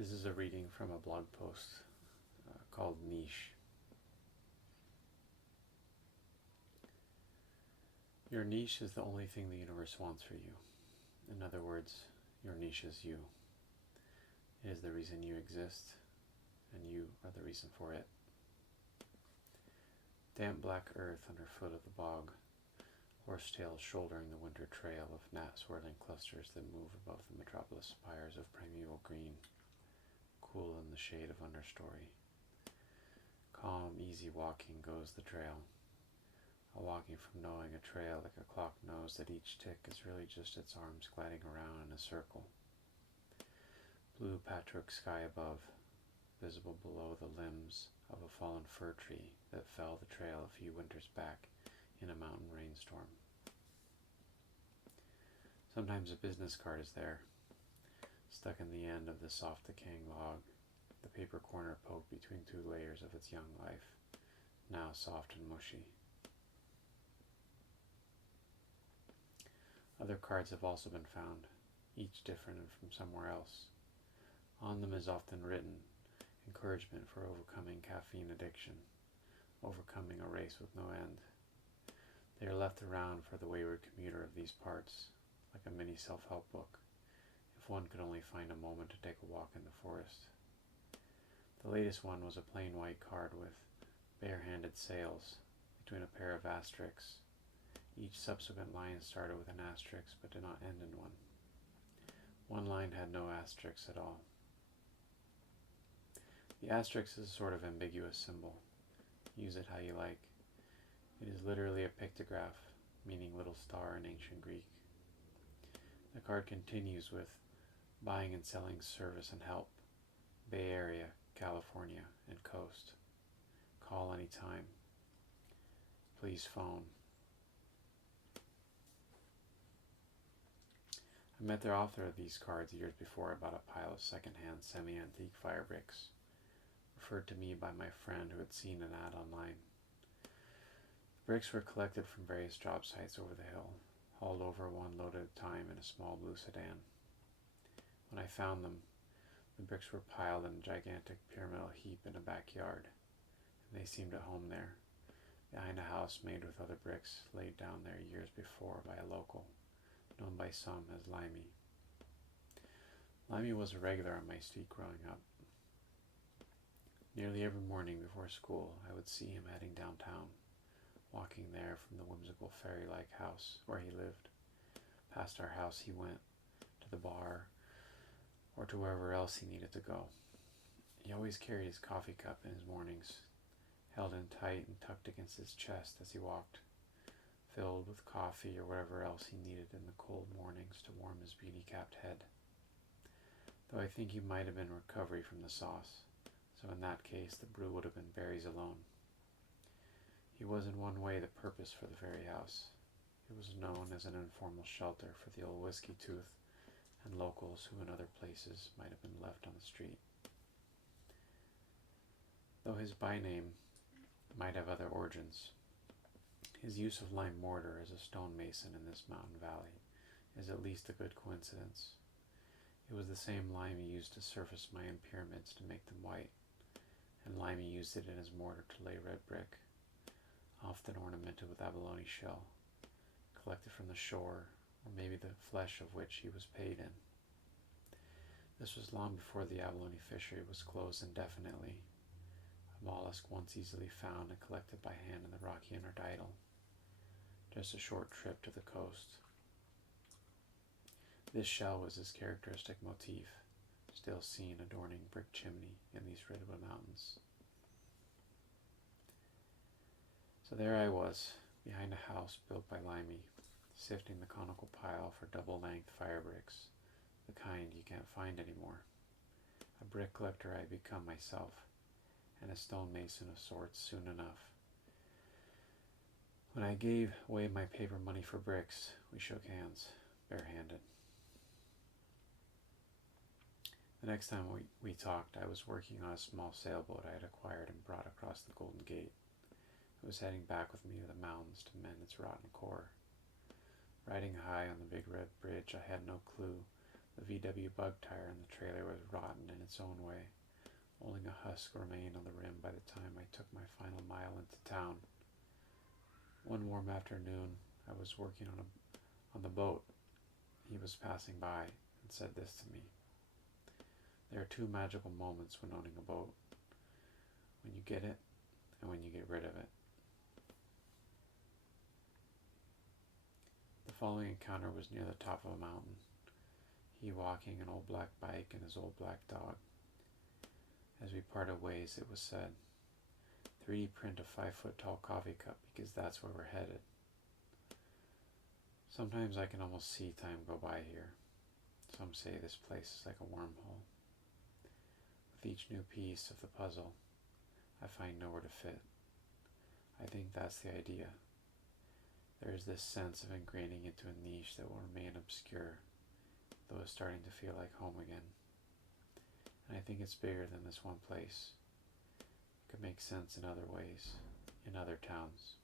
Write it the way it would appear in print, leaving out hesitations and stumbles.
This is a reading from a blog post called Niche. Your niche is the only thing the universe wants for you. In other words, your niche is you. It is the reason you exist, and you are the reason for it. Damp black earth underfoot of the bog, horsetails shouldering the winter trail of gnat-swirling clusters that move above the metropolis spires of primeval green, cool in the shade of understory. Calm, easy walking goes the trail. A walking from knowing a trail like a clock knows that each tick is really just its arms gliding around in a circle. Blue patchwork sky above, visible below the limbs of a fallen fir tree that fell the trail a few winters back in a mountain rainstorm. Sometimes a business card is there, stuck in the end of the soft decaying log, the paper corner poked between two layers of its young life, now soft and mushy. Other cards have also been found, each different and from somewhere else. On them is often written encouragement for overcoming caffeine addiction, overcoming a race with no end. They are left around for the wayward commuter of these parts, like a mini self-help book, if one could only find a moment to take a walk in the forest. The latest one was a plain white card with bare-handed sails between a pair of asterisks. Each subsequent line started with an asterisk but did not end in one. One line had no asterisk at all. The asterisk is a sort of ambiguous symbol. Use it how you like. It is literally a pictograph, meaning little star in ancient Greek. The card continues with buying and selling service and help, Bay Area, California, and coast. Call anytime. Please phone. I met the author of these cards years before I bought a pile of second-hand semi-antique fire bricks, referred to me by my friend who had seen an ad online. The bricks were collected from various job sites over the hill, hauled over one load at a time in a small blue sedan. When I found them, the bricks were piled in a gigantic pyramidal heap in a backyard, and they seemed at home there, behind a house made with other bricks laid down there years before by a local, known by some as Limey. Limey was a regular on my street growing up. Nearly every morning before school, I would see him heading downtown, walking there from the whimsical fairy-like house where he lived. Past our house he went, to the bar, or to wherever else he needed to go. He always carried his coffee cup in his mornings, held in tight and tucked against his chest as he walked, filled with coffee or whatever else he needed in the cold mornings to warm his beanie-capped head. Though I think he might have been recovery from the sauce, so in that case the brew would have been berries alone. He was in one way the purpose for the Fairy House. It was known as an informal shelter for the old whiskey tooth and locals who in other places might have been left on the street. Though his by-name might have other origins, his use of lime mortar as a stonemason in this mountain valley is at least a good coincidence. It was the same lime he used to surface Mayan pyramids to make them white, and Limey used it in his mortar to lay red brick, often ornamented with abalone shell, collected from the shore, or maybe the flesh of which he was paid in. This was long before the abalone fishery was closed indefinitely, a mollusk once easily found and collected by hand in the rocky interdidal, just a short trip to the coast. This shell was his characteristic motif, still seen adorning brick chimney in these redwood mountains. So there I was, behind a house built by Limey, sifting the conical pile for double-length fire bricks, the kind you can't find anymore. A brick collector I had become myself, and a stonemason of sorts soon enough. When I gave away my paper money for bricks, we shook hands, barehanded. The next time we talked, I was working on a small sailboat I had acquired and brought across the Golden Gate. It was heading back with me to the mountains to mend its rotten core. Riding high on the big red bridge, I had no clue The VW bug tire in the trailer was rotten in its own way. Only a husk remained on the rim by the time I took my final mile into town. One warm afternoon, I was working on the boat. He was passing by and said this to me. There are two magical moments when owning a boat: when you get it and when you get rid of it. The following encounter was near the top of a mountain. He walking an old black bike and his old black dog. As we parted ways, it was said, 3D print a 5-foot tall coffee cup because that's where we're headed. Sometimes I can almost see time go by here. Some say this place is like a wormhole. With each new piece of the puzzle, I find nowhere to fit. I think that's the idea. There is this sense of ingraining into a niche that will remain obscure, though it's starting to feel like home again. And I think it's bigger than this one place. It could make sense in other ways, in other towns.